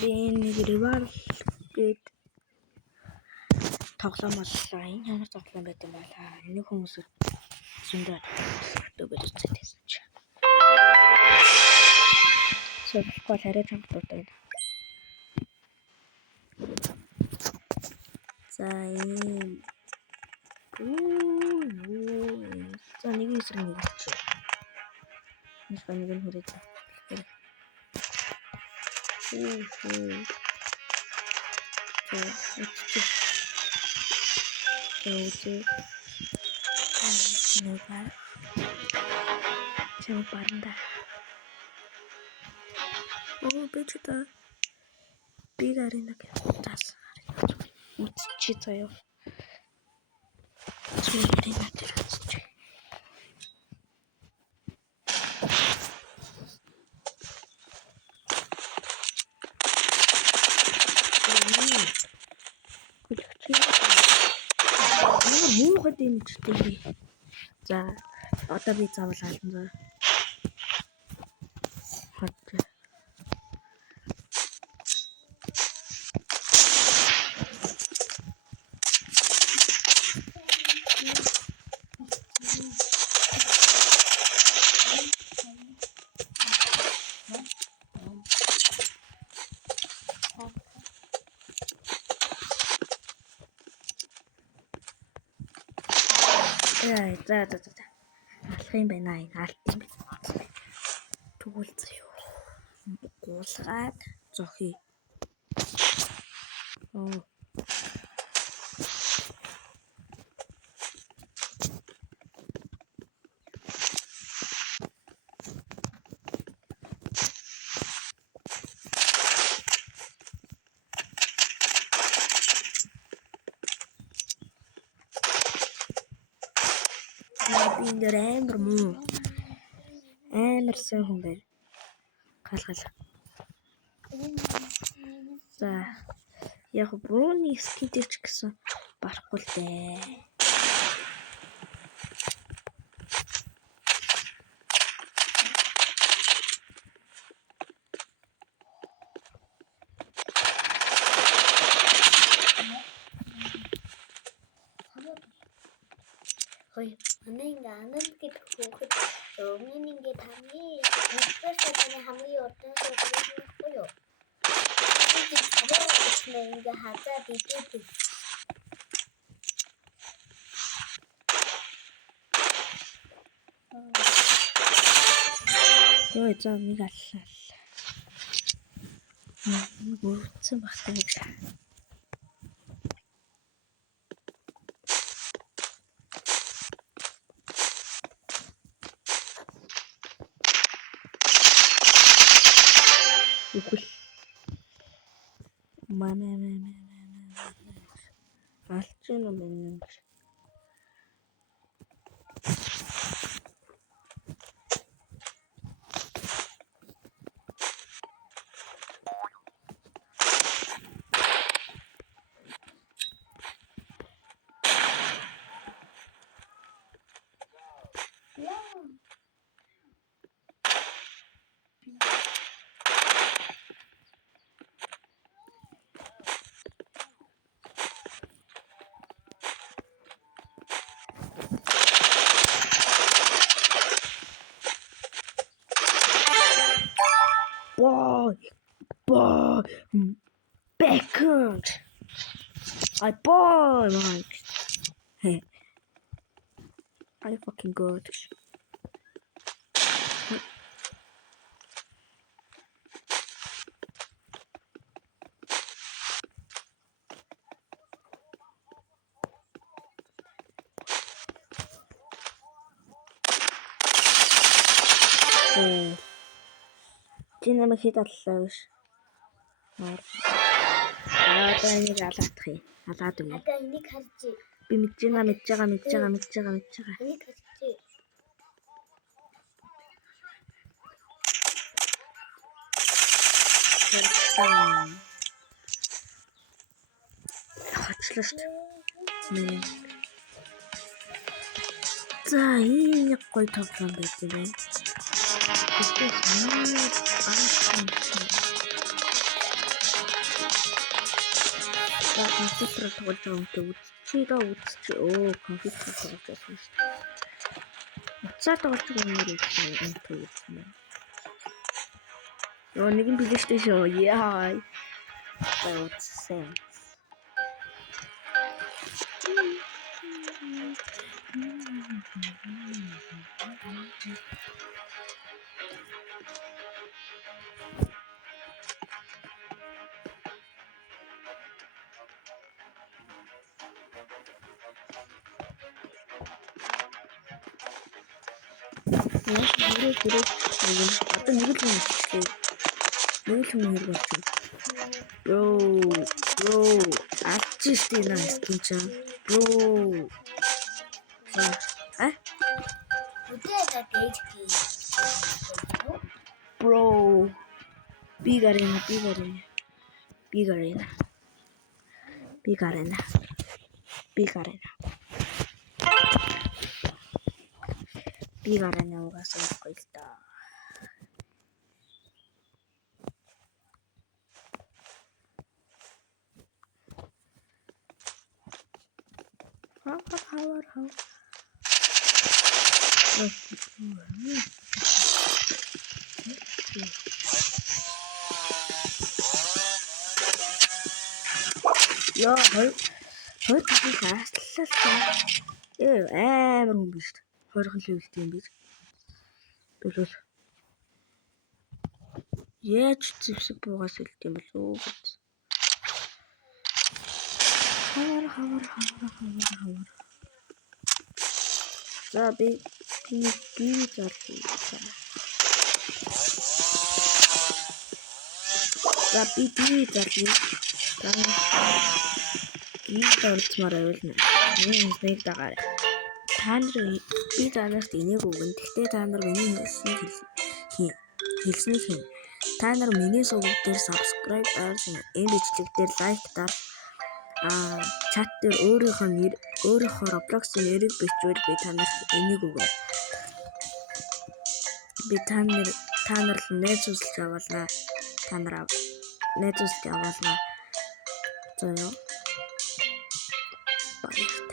би нэг rival гээд тоглоом боллоо. Энэ ямар тоглоом байт юм байна. Энийг хүмүүс зөндөө дүүгээд үзсэн чи. Сөрөлгүй арай чамдуудаа. За ийм за нэг эсрэг нэг чи. Нэг хүрээд. Чам баранда. Бэчта. Бигарина гэж. Чи заяа. Чиэрина тэрч. Муухад юм чтэй. За одоо би заавал ална. Хот. За. Алах юм байна. Алсан байна. Тэгвэл зөө. Гуулгаад зохий. Эндэр амар муу. Амар сайн хүн байна. Галгал. За яг бууны скидэж гэсэн барахгүй л дээ. Ой, манай ингээ анган гэдэг хүүхэд өмнө ингээ хамгийн нэгдүгээр сарын хамгийн урдан суулгахгүй юу? Тэгээд таваа ингээ хазаад идэв. Йоо заа нэг аллаа. Гүрцэн багтаа. Мана. Алчин юм. Boy, backhand. I boy, man. Hey, I fucking good. Чиний мэхэд аллаа биш. Одоо энийг алаадах юм. Алаад өгье. Одоо энийг харж. Би мэдж байгаа. Энийг харж. Хачлаа шүү дээ. За ийм нэг гоё тоглоом байт юм байна. За компьютер тоглож байгаа юмтай үзчихээ доо үзчихээ. Оо компьютер тоглож байсан шүү дээ. Уцаа тоглож байгаа юм уу үзсэн. Ёо нэг юм PlayStation яа. Үзсэн. Одоо нэг л юм хэлээ. Нэг л юм хэрэг болчих. Bro, ачистий нас кинча. Bro. Үдээдэ дэж ки. Bro. Big arena. Big arena угаасаа гоё л та. Яа, хоёр дахин хааслаа. Амар хүн биш. Хоёрхан левелтэй юм биш. Тэгвэл яаж зэвсэг буугаас илт юм бол үү гэж. Хавар. За би зарлаа. За би зарлаа. Ийм орцмаар байвал нэг дагаар. Та нар би танаас энийг өгөн. Гэхдээ та нар миний хэлснийг хийн. Та нар миний сувг дээр subscribe дарсан. Энэ бичлэг дээр лайк дар. Чат дээр өөрийнхөө Roblox-ийн нэрийг бичвэл би танаас энийг өгнө. Би та нар найзуулж явуулнаа. Та нараа найзуулж явуулнаа. Зөө. Bye.